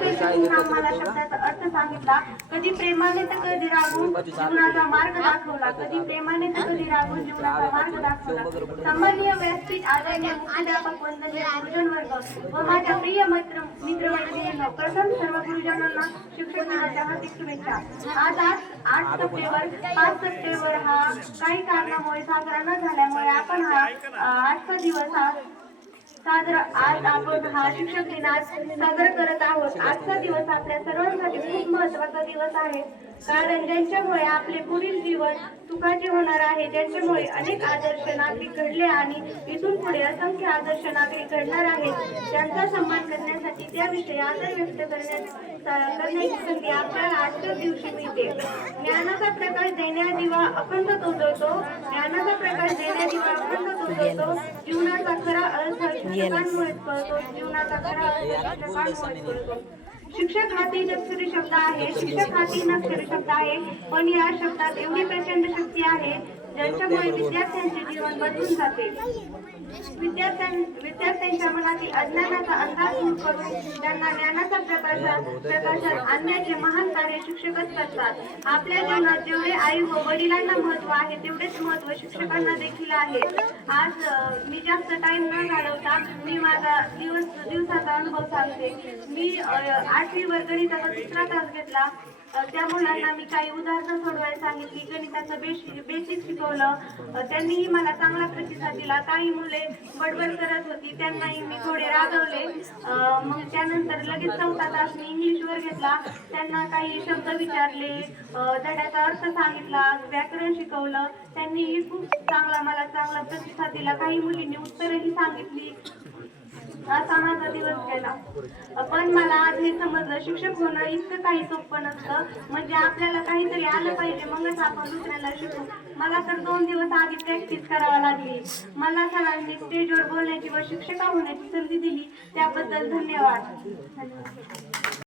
अतिशय सुंदर आम्हाला शब्दाचा अर्थ सांगितला. कधी प्रेमाने तर कधी रागून जीवनाचा मार्ग दाखवला. कधी प्रेमाने तर कधी रागून जीवनाचा मार्ग दाखवला. सन्माननीय व्यासपीठ आदरणीय मुख्याध्यापक वंदनीय गुरुजन वर्ग व माझ्या प्रिय मित्रमैत्रिणींनो, प्रथम सर्व गुरुजनांना शिक्षक दिनाच्या हार्दिक शुभेच्छा. आज 8 सप्टेंबर 5 सप्टेंबर हा काही कारणामुळे साजरा न झाल्यामुळे आपण हा आजचा दिवस आज आपण हा शिक्षक दिन आज साजरा करत आहोत. आजचा दिवस आपल्या सर्वांसाठी खूप महत्त्वाचा दिवस आहे, कारण ज्यांच्यामुळे आपले पुढील जीवन सुखाचे होणार आहे, ज्यांच्यामुळे अनेक आदर्श नागरिक घडले आणि इथून पुढे असंख्य आदर्श नागरिक घडणार आहेत. त्यांचा सन्मान करण्यासाठी त्याविषयी आदर व्यक्त करण्याची संधी आपल्याला आजच्या दिवशी मिळते. ज्ञानाचा प्रकाश देण्या दिवा अखंड उजळतो. ज्ञानाचा प्रकाश देण्या दिवा अखंड उजळतो. जीवनाचा खरा अर्थ शिक्षकांमुळेच कळतो. जीवनाचा खरा अर्थ शिक्षकांमुळेच कळतो. शिक्षक हा 3 अक्षरी शब्द आहे. शिक्षक हा 3 अक्षरी शब्द आहे, पण या शब्दात एवढी प्रचंड शक्ती आहे ज्याच्यामुळे विद्यार्थ्यांचे जीवन बदलून जाते. विद्यार्थ्यांच्या मनातील अज्ञानाचा अंधार दूर करून त्यांना ज्ञानाचा प्रकाशात आणण्याचे महान कार्य शिक्षकच करतात. आपल्या जीवनात जेवढे आई व वडिलांना महत्त्व आहे तेवढेच महत्त्व शिक्षकांना देखील आहे. आज मी जास्त टाइम न घालवता मी माझा दिवसाचा अनुभव सांगते. मी 8वी वर्गणीचा 3रा तास घेतला. त्या मुलांना मी काही उदाहरणं सोडवायला सांगितली, गणिताचं बेसिक शिकवलं. त्यांनीही मला चांगला प्रतिसाद दिला. काही मुले बडबड करत होती, त्यांनाही मी थोडे रागवले. मग त्यानंतर लगेच 4था तास मी इंग्लिशवर घेतला. त्यांना काही शब्द विचारले, धड्याचा अर्थ सांगितला, व्याकरण शिकवलं. त्यांनीही खूप मला चांगला प्रतिसाद दिला. काही मुलींनी उत्तरही सांगितली. असा माझा दिवस गेला. पण मला आज हे समजलं, शिक्षक होणं इतकं काही सोपं नसतं. म्हणजे आपल्याला काहीतरी आलं पाहिजे, मगच आपण दुसऱ्याला शिकू. मला तर 2 दिवस आधी प्रॅक्टिस करावी लागली. मला सरांनी स्टेजवर बोलण्याची व शिक्षिका होण्याची संधी दिली, त्याबद्दल धन्यवाद.